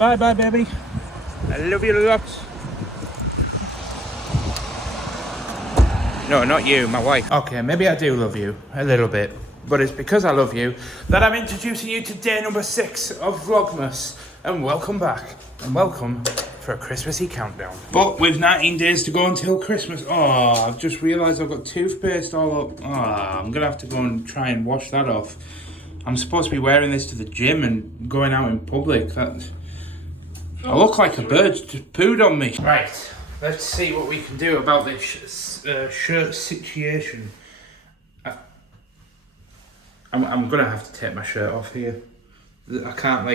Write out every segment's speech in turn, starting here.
Bye bye, baby. I love you lots. No, not you, my wife. Okay, maybe I do love you a little bit, but it's because I love you that I'm introducing you to day number 6 of Vlogmas. And welcome back, and welcome for a Christmassy countdown. But with 19 days to go until Christmas, I've just realised I've got toothpaste all up. I'm gonna have to go and try and wash that off. I'm supposed to be wearing this to the gym and going out in public. I look like a bird just pooed on me. Right, let's see what we can do about this shirt situation. I'm gonna have to take my shirt off here. I can't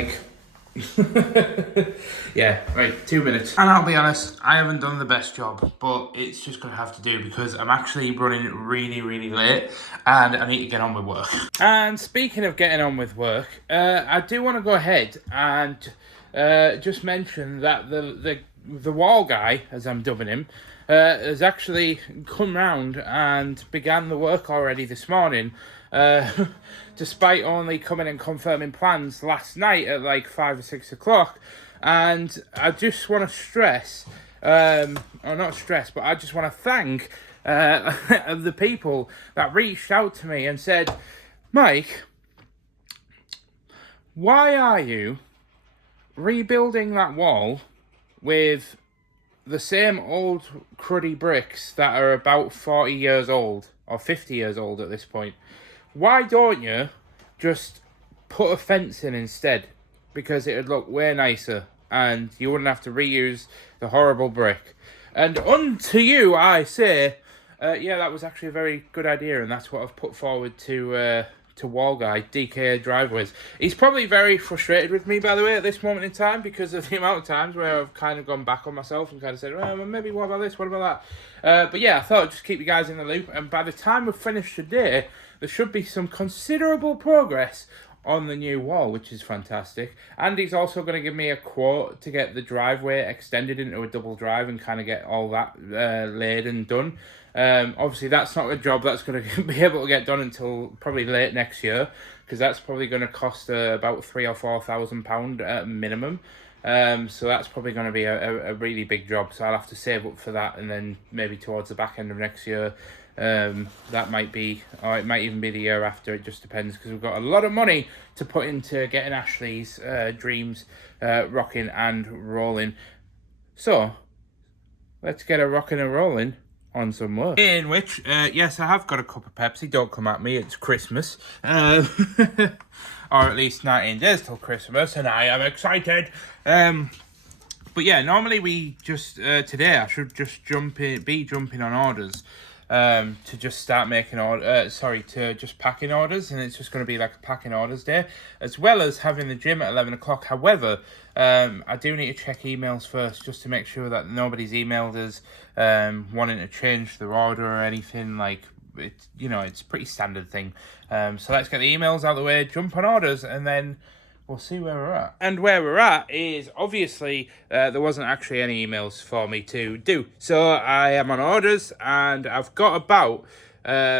yeah, right, 2 minutes. And I'll be honest, I haven't done the best job, but it's just gonna have to do because I'm actually running really, really late and I need to get on with work. And speaking of getting on with work, I do want to go ahead and just mention that the wall guy, as I'm dubbing him, has actually come round and began the work already this morning. Despite only coming and confirming plans last night at like 5 or 6 o'clock. And I just want to stress, or not stress, but I just want to thank the people that reached out to me and said, Mike, why are you rebuilding that wall with the same old cruddy bricks that are about 40 years old, or 50 years old at this point? Why don't you just put a fence in instead? Because it would look way nicer and you wouldn't have to reuse the horrible brick. And unto you, I say, yeah, that was actually a very good idea, and that's what I've put forward to Wall Guy, DK Driveways. He's probably very frustrated with me, by the way, at this moment in time, because of the amount of times where I've kind of gone back on myself and kind of said, well, maybe what about this, what about that? But yeah, I thought I'd just keep you guys in the loop, and by the time we've finished today, there should be some considerable progress on the new wall, which is fantastic. And he's also going to give me a quote to get the driveway extended into a double drive and kind of get all that laid and done. Obviously, that's not a job that's going to be able to get done until probably late next year, because that's probably going to cost about £3,000 or £4,000 at minimum. So that's probably going to be a really big job. So I'll have to save up for that, and then maybe towards the back end of next year, that might be, or it might even be the year after. It just depends, because we've got a lot of money to put into getting Ashley's dreams rocking and rolling. So let's get a rocking and rolling on some work. In which, yes, I have got a cup of Pepsi. Don't come at me, it's Christmas. Or at least 19 days till Christmas, and I am excited. But yeah, normally we just, today I should just be jumping on orders. To just start making to just packing orders, and it's just going to be like a packing orders day, as well as having the gym at 11 o'clock. However, I do need to check emails first, just to make sure that nobody's emailed us wanting to change their order or anything. Like, it's, you know, it's a pretty standard thing. So let's get the emails out of the way, jump on orders, and then we'll see where we're at. And where we're at is, obviously, there wasn't actually any emails for me to do. So I am on orders, and I've got about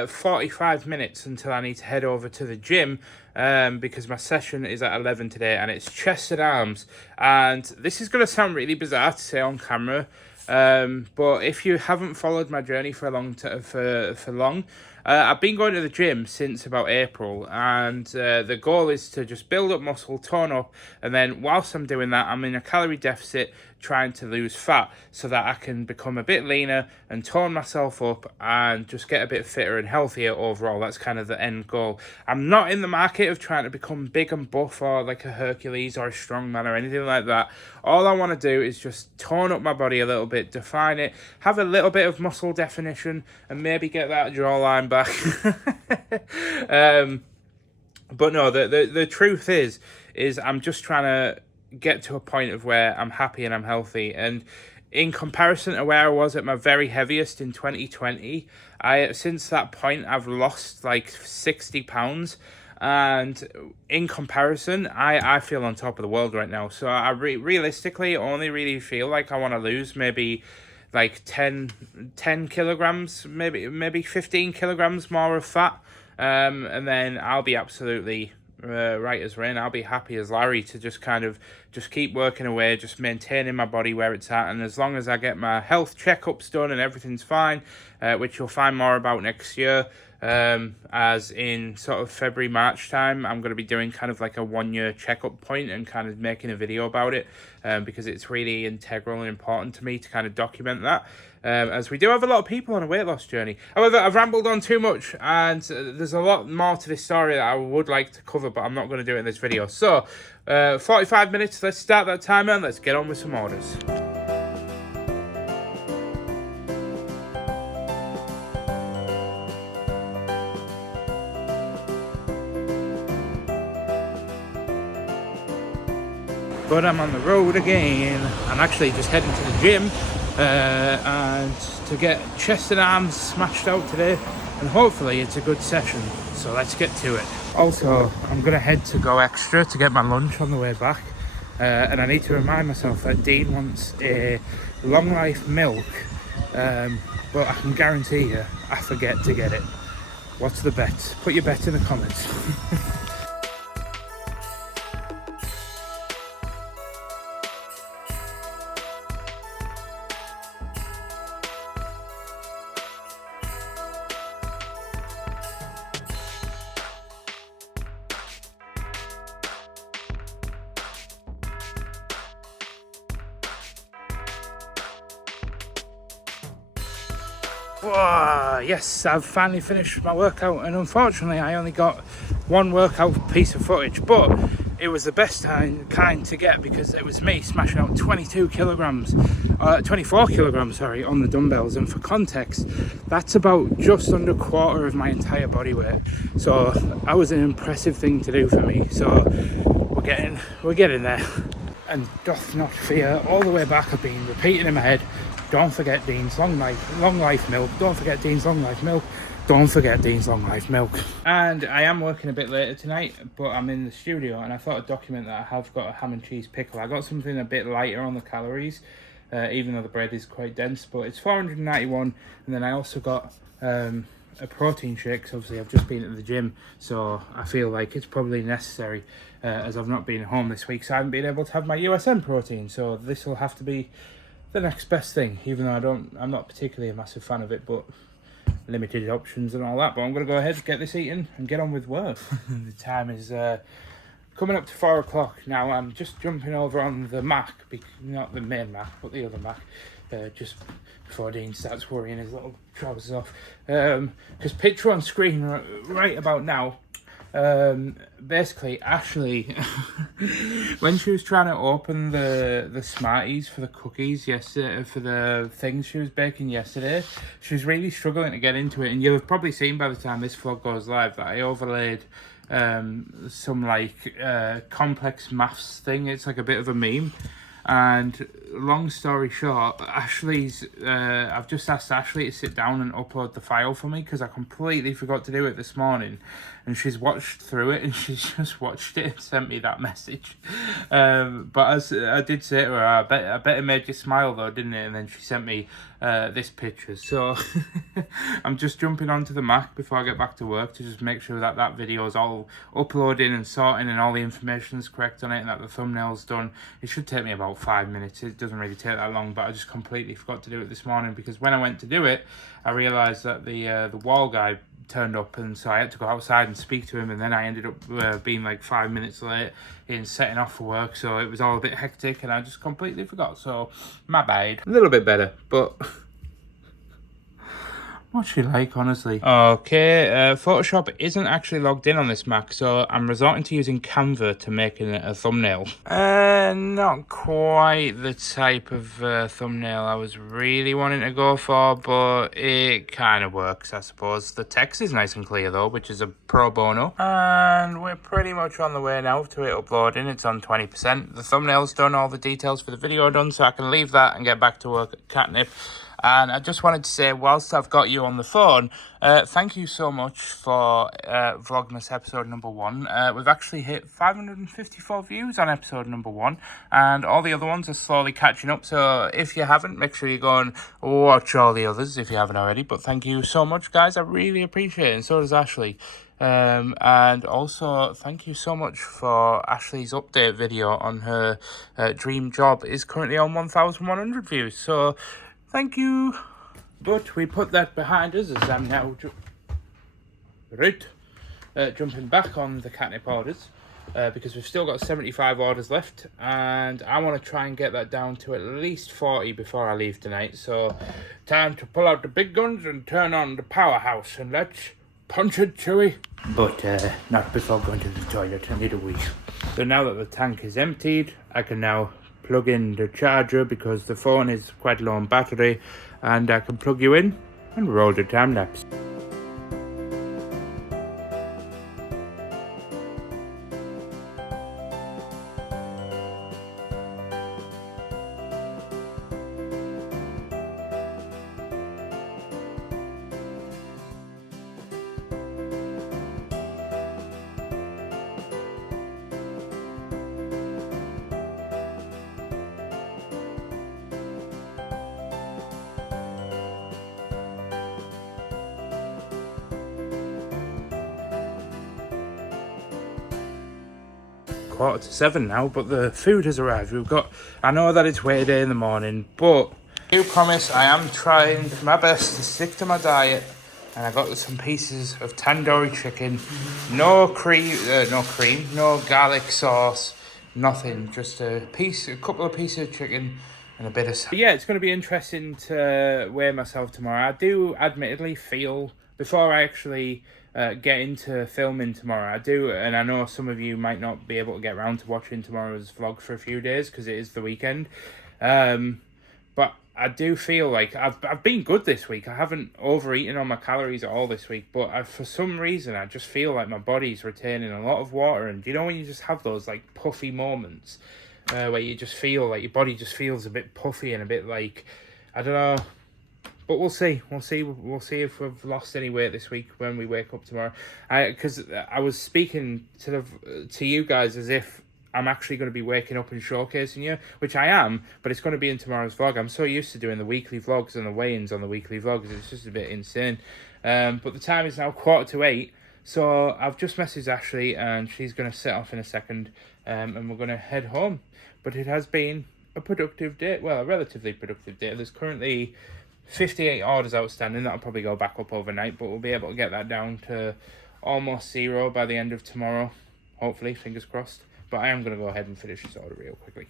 45 minutes until I need to head over to the gym, because my session is at 11 today, and it's chest and arms. And this is going to sound really bizarre to say on camera, but if you haven't followed my journey for long, I've been going to the gym since about April, and the goal is to just build up muscle, tone up, and then whilst I'm doing that, I'm in a calorie deficit trying to lose fat so that I can become a bit leaner and tone myself up and just get a bit fitter and healthier overall. That's kind of the end goal. I'm not in the market of trying to become big and buff or like a Hercules or a strongman or anything like that. All I want to do is just tone up my body a little bit, define it, have a little bit of muscle definition, and maybe get that jawline back. But no, the truth is I'm just trying to get to a point of where I'm happy and I'm healthy. And in comparison to where I was at my very heaviest in 2020, since that point I've lost like 60 pounds. And in comparison, I feel on top of the world right now. So I realistically only really feel like I want to lose maybe like 10 kilograms, maybe 15 kilograms more of fat. And then I'll be absolutely right as rain. I'll be happy as Larry to just keep working away, just maintaining my body where it's at. And as long as I get my health checkups done and everything's fine, which you'll find more about next year, as in sort of February, March time, I'm going to be doing kind of like a 1-year checkup point and kind of making a video about it, because it's really integral and important to me to kind of document that. As we do have a lot of people on a weight loss journey. However, I've rambled on too much, and there's a lot more to this story that I would like to cover, but I'm not going to do it in this video. So, 45 minutes, let's start that timer and let's get on with some orders. But I'm on the road again. I'm actually just heading to the gym and to get chest and arms smashed out today, and hopefully it's a good session, so let's get to it. Also, I'm gonna head to Go Extra to get my lunch on the way back, and I need to remind myself that Dean wants a long life milk, but I can guarantee you I forget to get it. What's the bet? Put your bet in the comments. Whoa, yes, I've finally finished my workout, and unfortunately I only got one workout piece of footage, but it was the best kind to get, because it was me smashing out 24 kilograms on the dumbbells. And for context, that's about just under a quarter of my entire body weight, so that was an impressive thing to do for me. So we're getting there. And doth not fear, all the way back I've been repeating in my head, don't forget Dean's long life milk, don't forget Dean's long life milk, don't forget Dean's long life milk. And I am working a bit later tonight, but I'm in the studio, and I thought I'd document that I have got a ham and cheese pickle. I got something a bit lighter on the calories, even though the bread is quite dense, but it's 491. And then I also got a protein shake, because obviously I've just been at the gym, so I feel like it's probably necessary, as I've not been home this week, so I haven't been able to have my USM protein, so this will have to be the next best thing, even though I'm not particularly a massive fan of it, but limited options and all that. But I'm going to go ahead, get this eaten and get on with work. The time is coming up to 4 o'clock now. I'm just jumping over on the Mac, not the main Mac, but the other Mac, just before Dean starts worrying his little trousers off, because picture on screen right about now, basically Ashley, when she was trying to open the Smarties for the cookies yesterday, for the things she was baking yesterday, she was really struggling to get into it. And you'll have probably seen by the time this vlog goes live that I overlaid some like complex maths thing. It's like a bit of a meme. And long story short, I've just asked Ashley to sit down and upload the file for me, because I completely forgot to do it this morning, and she's watched through it, and she's just watched it and sent me that message. But as I did say to her, I bet it made you smile though, didn't it? And then she sent me this picture. So I'm just jumping onto the Mac before I get back to work to just make sure that that video is all uploading and sorting, and all the information is correct on it, and that the thumbnail's done. It should take me about 5 minutes. It doesn't really take that long, but I just completely forgot to do it this morning, because when I went to do it, I realised that the wall guy turned up, and so I had to go outside and speak to him, and then I ended up being like 5 minutes late in setting off for work, so it was all a bit hectic and I just completely forgot, so my bad. A little bit better, but what's she like, honestly? Okay, Photoshop isn't actually logged in on this Mac, so I'm resorting to using Canva to make a thumbnail. Not quite the type of thumbnail I was really wanting to go for, but it kind of works, I suppose. The text is nice and clear though, which is a pro bono. And we're pretty much on the way now to it uploading. It's on 20%. The thumbnail's done, all the details for the video done, so I can leave that and get back to work at Katnipp. And I just wanted to say, whilst I've got you on the phone, thank you so much for Vlogmas episode number 1. We've actually hit 554 views on episode number 1, and all the other ones are slowly catching up. So if you haven't, make sure you go and watch all the others if you haven't already. But thank you so much, guys. I really appreciate it, and so does Ashley. And also, thank you so much for Ashley's update video on her dream job. Is currently on 1,100 views. So, thank you. But we put that behind us as I'm now jumping back on the Katnipp orders. Because we've still got 75 orders left, and I want to try and get that down to at least 40 before I leave tonight. So, time to pull out the big guns and turn on the powerhouse, and let's punch it, Chewie. But not before going to the toilet. I need a wee. So now that the tank is emptied, I can now plug in the charger because the phone is quite low on battery, and I can plug you in and roll the time lapse. Quarter to 7 now, but the food has arrived. I know that it's way day in the morning, but I do promise I am trying my best to stick to my diet, and I got some pieces of tandoori chicken, no cream, no garlic sauce, nothing, just a couple of pieces of chicken and a bit of salad. Yeah, it's going to be interesting to weigh myself tomorrow. I do admittedly feel, before I actually get into filming tomorrow, and I know some of you might not be able to get around to watching tomorrow's vlog for a few days because it is the weekend, but I do feel like I've been good this week. I haven't overeaten on my calories at all this week, but for some reason I just feel like my body's retaining a lot of water. And do you know when you just have those like puffy moments where you just feel like your body just feels a bit puffy and a bit like, I don't know. But we'll see. We'll see if we've lost any weight this week when we wake up tomorrow. Because I was speaking to you guys as if I'm actually going to be waking up and showcasing you, which I am, but it's going to be in tomorrow's vlog. I'm so used to doing the weekly vlogs and the weigh-ins on the weekly vlogs. It's just a bit insane. But the time is now 7:45, so I've just messaged Ashley, and she's going to set off in a second, and we're going to head home. But it has been a productive day. Well, a relatively productive day. There's currently 58 orders outstanding. That'll probably go back up overnight, but we'll be able to get that down to almost 0 by the end of tomorrow. Hopefully, fingers crossed. But I am going to go ahead and finish this order real quickly.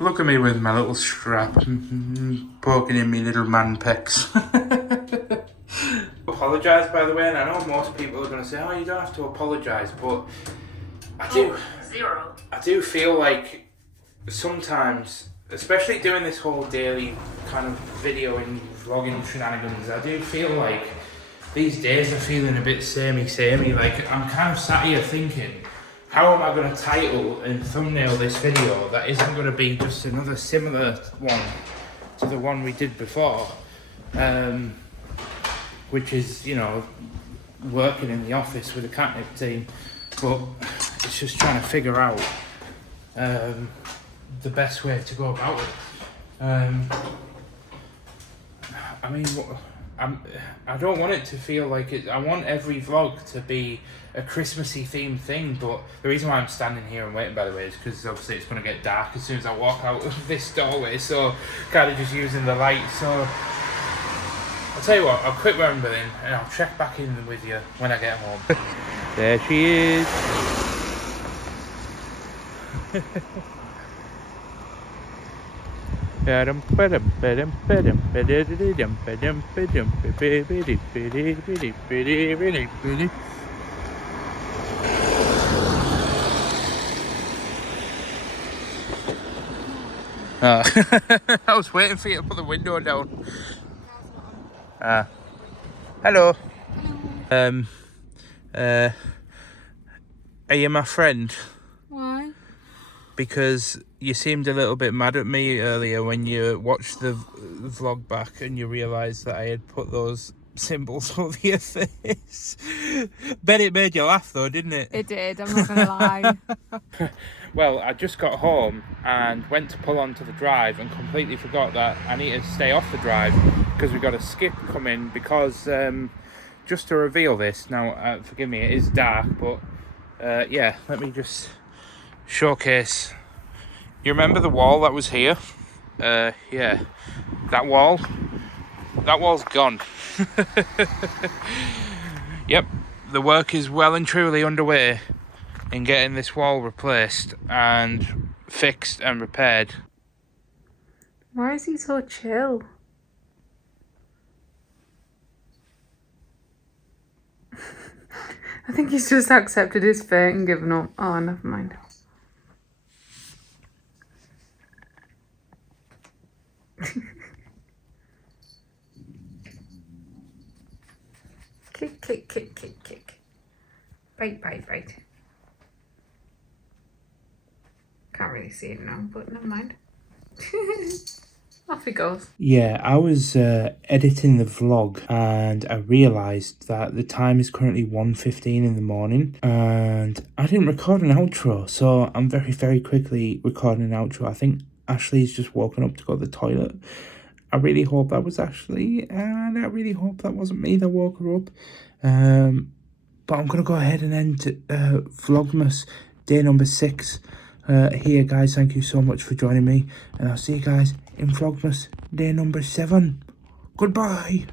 Look at me with my little strap poking in me little man pecs. Apologise, by the way, and I know most people are going to say, oh, you don't have to apologise, but I do feel like sometimes, especially doing this whole daily kind of videoing, vlogging shenanigans, I do feel like these days are feeling a bit samey. Like, I'm kind of sat here thinking, how am I going to title and thumbnail this video that isn't going to be just another similar one to the one we did before? Which is, you know, working in the office with the Katnipp team. But it's just trying to figure out the best way to go about it. I mean, I don't want it to feel like it. I want every vlog to be a Christmassy themed thing, but the reason why I'm standing here and waiting, by the way, is because obviously it's going to get dark as soon as I walk out of this doorway, so kind of just using the light. So I'll tell you what, I'll quit where I'm going and I'll check back in with you when I get home. There she is. I was waiting for you to put the window down. Hello. Are you my friend? Why? Because you seemed a little bit mad at me earlier when you watched the vlog back and you realised that I had put those symbols over your face. Bet it made you laugh though, didn't it? It did, I'm not gonna lie. Well, I just got home and went to pull onto the drive and completely forgot that I need to stay off the drive because we got a skip coming because just to reveal this, now forgive me, it is dark, but yeah, let me just showcase. You remember the wall that was here? Yeah, that wall's gone. Yep, the work is well and truly underway in getting this wall replaced and fixed and repaired. Why is he so chill? I think he's just accepted his fate and given up. Oh, never mind. Kick, kick, kick, kick, kick. Bite, bite, bite. Can't really see it now, but never mind. Off he goes. Yeah, I was editing the vlog and I realised that the time is currently 1:15 in the morning and I didn't record an outro, so I'm very quickly recording an outro. I think Ashley's just woken up to go to the toilet. I really hope that was Ashley and I really hope that wasn't me that woke her up. But I'm going to go ahead and end Vlogmas day number 6 here, guys. Thank you so much for joining me and I'll see you guys in Vlogmas day number 7. Goodbye.